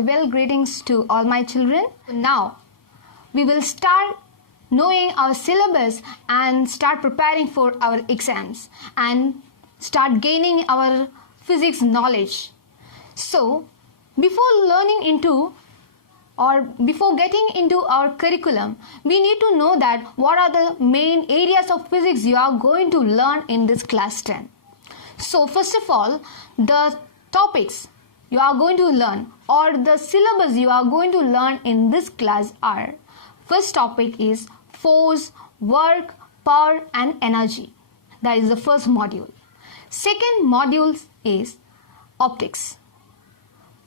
well greetings to all my children. Now we will start knowing our syllabus and start preparing for our exams and start gaining our physics knowledge. So before getting into our curriculum, we need to know that what are the main areas of physics you are going to learn in this class 10. So first of all, the topics you are going to learn or the syllabus you are going to learn in this class are: first topic is force, work, power and energy. That is the first module. Second module is optics.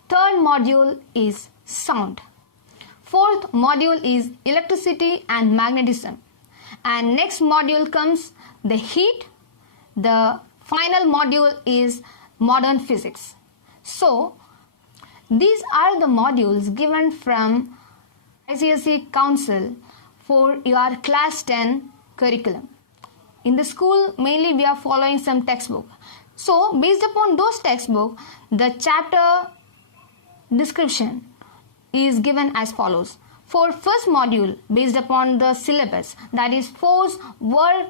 Third module is sound. Fourth module is electricity and magnetism. And next module comes the heat. The final module is modern physics. So these are the modules given from ICSE Council for your class 10 curriculum. In the school, mainly we are following some textbook. So based upon those textbook, the chapter description is given as follows. For first module, based upon the syllabus, that is force, work,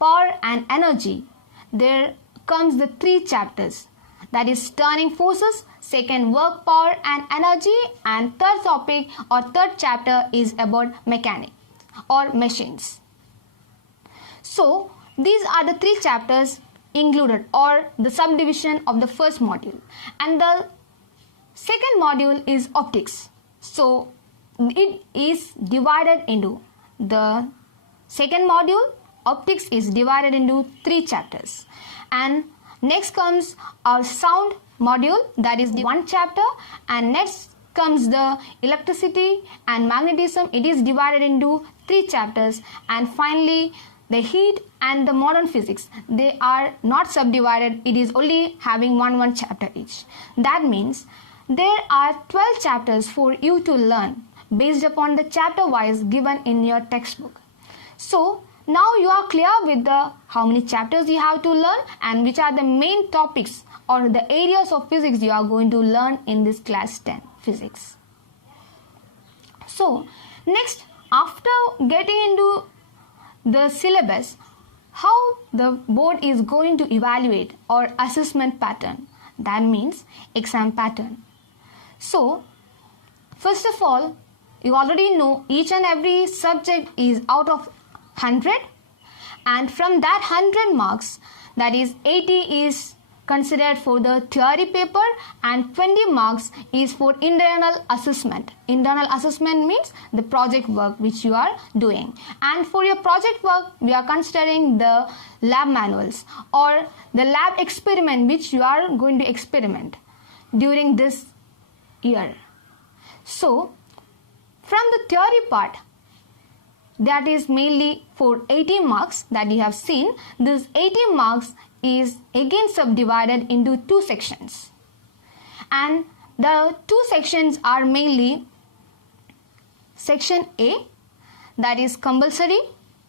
power and energy, there comes the 3 chapters. That is turning forces, second work, power and energy, and third topic or third chapter is about mechanics or machines. So these are the 3 chapters included or the subdivision of the first module. And the second module is optics. So it is divided into the second module. Optics is divided into 3 chapters. And next comes our sound module, that is the 1 chapter. And next comes the electricity and magnetism. It is divided into 3 chapters. And finally the heat and the modern physics, they are not subdivided. It is only having one chapter each. That means there are 12 chapters for you to learn based upon the chapter wise given in your textbook. So now you are clear with the how many chapters you have to learn and which are the main topics or the areas of physics you are going to learn in this class 10 physics. So next, after getting into the syllabus, how the board is going to evaluate or assessment pattern, that means exam pattern. So first of all, you already know each and every subject is out of 100, and from that 100 marks, that is 80 is considered for the theory paper and 20 marks is for internal assessment. Internal assessment means the project work which you are doing. And for your project work, we are considering the lab manuals or the lab experiment which you are going to experiment during this year. So from the theory part, that is mainly for 80 marks that you have seen, this 80 marks is again subdivided into 2 sections. And the 2 sections are mainly section A, that is compulsory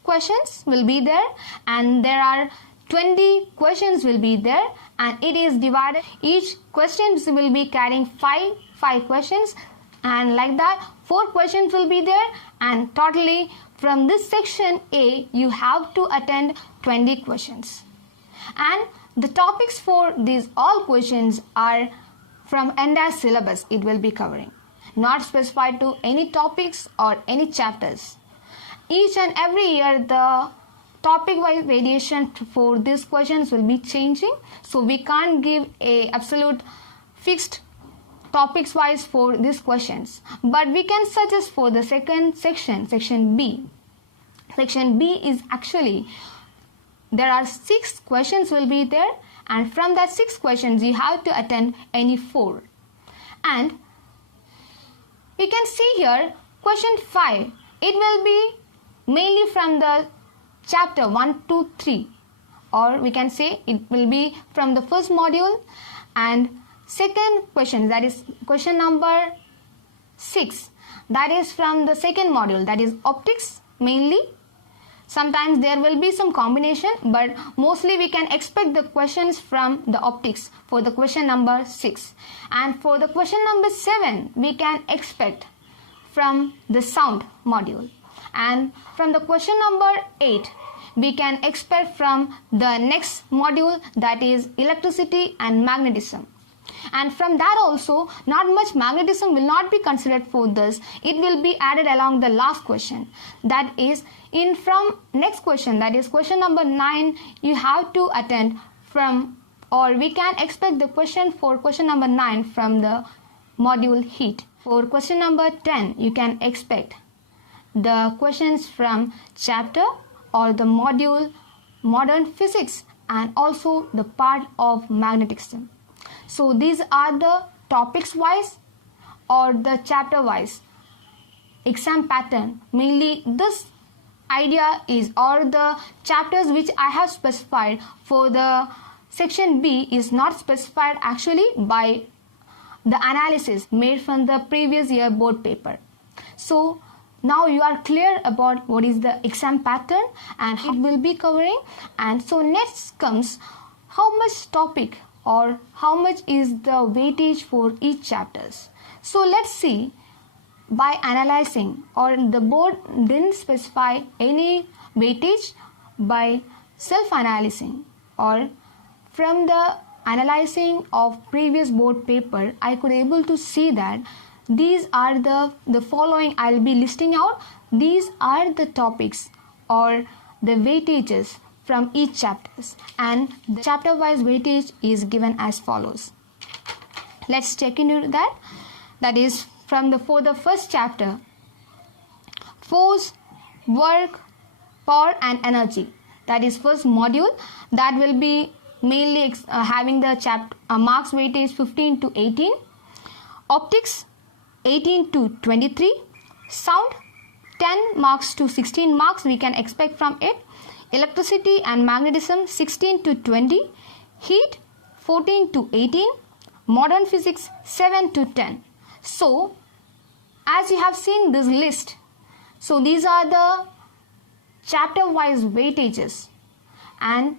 questions will be there, and there are 20 questions will be there, and it is divided. Each questions will be carrying 5 questions, and like that 4 questions will be there, and totally from this section A you have to attend 20 questions. And the topics for these all questions are from entire syllabus it will be covering, not specified to any topics or any chapters. Each and every year the topic wise variation for these questions will be changing, so we can't give a absolute fixed topics wise for these questions, but we can suggest for the second section B. Section B is actually there are 6 questions will be there, and from that 6 questions you have to attend any 4. And you can see here question 5, it will be mainly from the chapter 1 to 3, or we can say it will be from the first module. And second question, that is question number 6, that is from the second module, that is optics mainly. Sometimes there will be some combination, but mostly we can expect the questions from the optics for the question number 6. And for the question number 7, we can expect from the sound module. And from the question number 8, we can expect from the next module, that is electricity and magnetism. And from that also, not much magnetism will not be considered for this. It will be added along the last question. That is, in from next question, that is question number 9, you have to attend from, or we can expect the question for question number 9 from the module heat. For question number 10, you can expect the questions from chapter or the module modern physics and also the part of magnetism. So these are the topics wise or the chapter wise exam pattern. Mainly this idea is, or the chapters which I have specified for the section B is not specified actually by the analysis made from the previous year board paper. So now you are clear about what is the exam pattern and it will be covering. And so next comes how much topic or how much is the weightage for each chapters. So let's see, by analyzing, or the board didn't specify any weightage, by self-analyzing or from the analyzing of previous board paper, I could able to see that these are the following I'll be listing out. These are the topics or the weightages from each chapters, and the chapter wise weightage is given as follows. Let's check into that. That is for the first chapter, force, work, power and energy. That is first module, that will be mainly having the marks weightage 15 to 18, optics 18 to 23, sound 10 marks to 16 marks we can expect from it, electricity and magnetism 16 to 20, heat 14 to 18, modern physics 7 to 10. So as you have seen this list, so these are the chapter wise weightages. And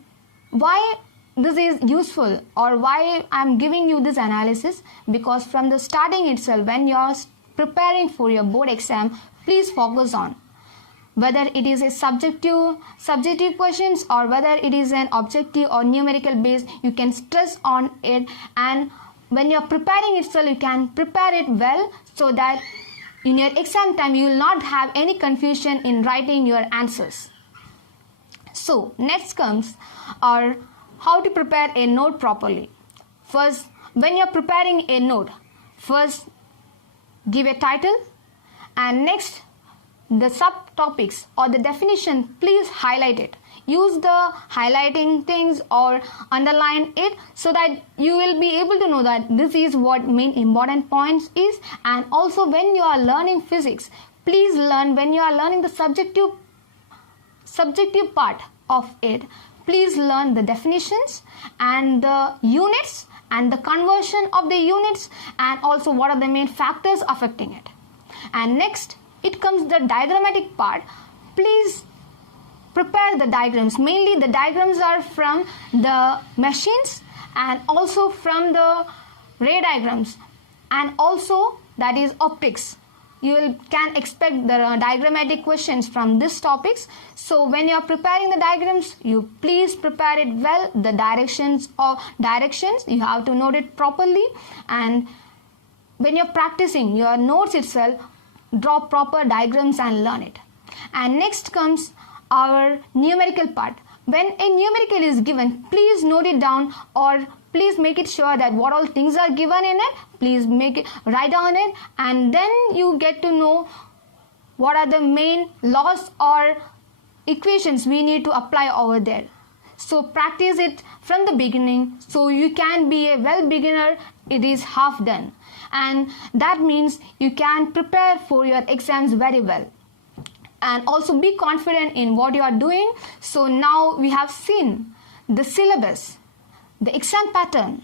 why this is useful or why I am giving you this analysis, because from the starting itself when you are preparing for your board exam, please focus on whether it is a subjective questions or whether it is an objective or numerical based. You can stress on it, and when you are preparing itself, you can prepare it well so that in your exam time you will not have any confusion in writing your answers. So next comes our how to prepare a note properly. First, when you are preparing a note, first give a title, and next the subtopics or the definition, please highlight it. Use the highlighting things or underline it so that you will be able to know that this is what main important points is. And also when you are learning physics, please learn, when you are learning the subjective part of it, please learn the definitions and the units and the conversion of the units, and also what are the main factors affecting it. And next it comes the diagrammatic part. Please prepare the diagrams. Mainly the diagrams are from the machines and also from the ray diagrams, and also that is optics. You can expect the diagrammatic questions from these topics. So when you are preparing the diagrams, you please prepare it well. The directions you have to note it properly, and when you are practicing your notes itself, draw proper diagrams and learn it. And next comes our numerical part. When a numerical is given, please note it down, or please make it sure that what all things are given in it, please write down it, and then you get to know what are the main laws or equations we need to apply over there. So practice it from the beginning so you can be a well beginner. It is half done, and that means you can prepare for your exams very well. And also be confident in what you are doing. So now we have seen the syllabus, the exam pattern,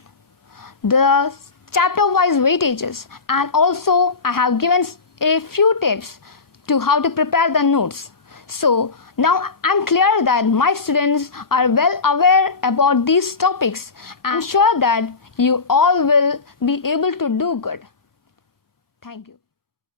the chapter wise weightages, and also I have given a few tips to how to prepare the notes. So now I'm clear that my students are well aware about these topics. I'm sure that you all will be able to do good. Thank you.